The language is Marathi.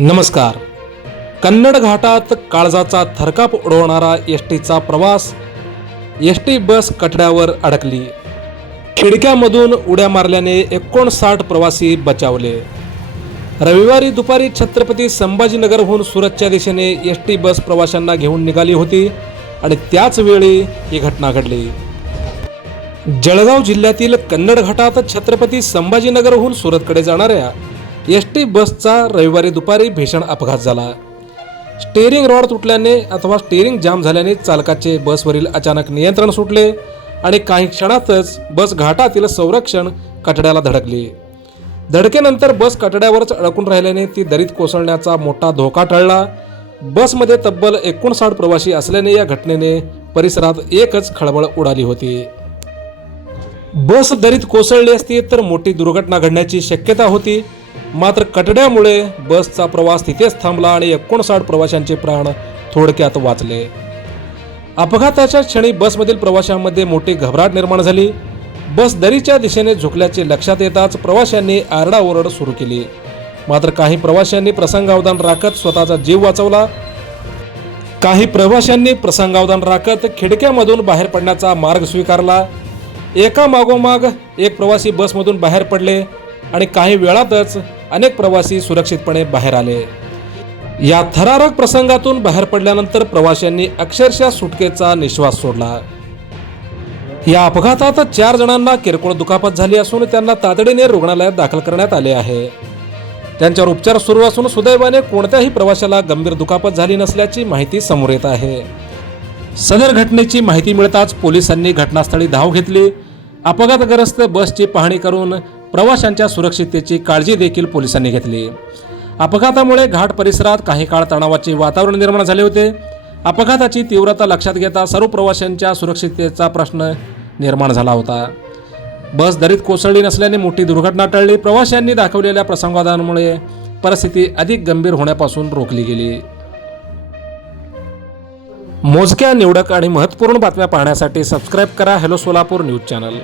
नमस्कार. कन्नड घाटात काळजाचा थरकाप उडवणारा एसटीचा प्रवास. एसटी बस कठड्यावर अडकली. खिडक्यामधून उड्या मारल्याने 59 प्रवासी बचावले. रविवारी दुपारी छत्रपती संभाजीनगरहून सुरतच्या दिशेने एसटी बस प्रवाशांना घेऊन निघाली होती आणि त्याच वेळी ही घटना घडली. जळगाव जिल्ह्यातील कन्नड घाटात छत्रपती संभाजीनगरहून सुरतकडे जाणाऱ्या एसटी बसचा रविवारी दुपारी भीषण अपघात झाला. स्टीअरिंग रॉड तुटल्याने अथवा स्टीअरिंग जाम झाल्याने चालकाचे बसवरील अचानक नियंत्रण सुटले आणि काही क्षणातच बस घाटातील संरक्षण कठड्याला धडकली. धडकेनंतर बस कठड्यावरच अडकून राहिल्याने ती दरीत कोसळण्याचा मोठा धोका टळला. बसमध्ये तब्बल 59 प्रवासी असल्याने या घटनेने परिसरात एकच खळबळ उडाली होती. बस दरीत कोसळली असती तर मोठी दुर्घटना घडण्याची शक्यता होती. मात्र कठड्यामुळे बसचा प्रवास तिथेच थांबला आणि 59 प्रवाशांचे प्राण थोडक्यात वाचले. अपघाताच्या क्षणी बसमधील प्रवाशांमध्ये मोठी घबराट निर्माण झाली. बस दरीच्या दिशेने झुकल्याचे लक्षात येताच प्रवाशांनी आरडाओरड सुरू केली. मात्र काही प्रवाशांनी प्रसंगावधान राखत स्वतःचा जीव वाचवला. काही प्रवाशांनी प्रसंगावधान राखत खिडक्यामधून बाहेर पडण्याचा मार्ग स्वीकारला. एका मागोमाग एक प्रवासी बसमधून बाहेर पडले आणि काही वेळातच अनेक प्रवासी सुरक्षितपणे बाहेर आले. या थरारक प्रसंगातून बाहेर पडल्यानंतर प्रवाशांनी अक्षरशः सुटकेचा निश्वास सोडला. या अपघातात 4 जणांना किरकोळ दुखापत झाली असून त्यांना तातडीने रुग्णालयात दाखल करण्यात आले आहे. त्यांच्यावर उपचार सुरू असून सुदैवाने कोणत्याही प्रवाशाला गंभीर दुखापत झाली नसल्याची माहिती समोर येत आहे. सदर घटनेची माहिती मिळताच पोलिसांनी घटनास्थळी धाव घेतली. अपघातग्रस्त बसची पाहणी करून प्रवाशांच्या सुरक्षिततेची काळजी देखील पोलिसांनी घेतली. अपघातामुळे घाट परिसरात काही काळ तणावाचे वातावरण निर्माण झाले होते. अपघाताची तीव्रता लक्षात घेता सर्व प्रवाशांच्या सुरक्षिततेचा प्रश्न निर्माण झाला होता. बस दरीत कोसळली नसल्याने मोठी दुर्घटना टळली. प्रवाशांनी दाखवलेल्या प्रसंगावधानामुळे परिस्थिती अधिक गंभीर होण्यापासून रोखली गेली. मोजक्या निवडक आणि महत्त्वपूर्ण बातम्या पाहण्यासाठी सबस्क्राईब करा हॅलो सोलापूर न्यूज चॅनल.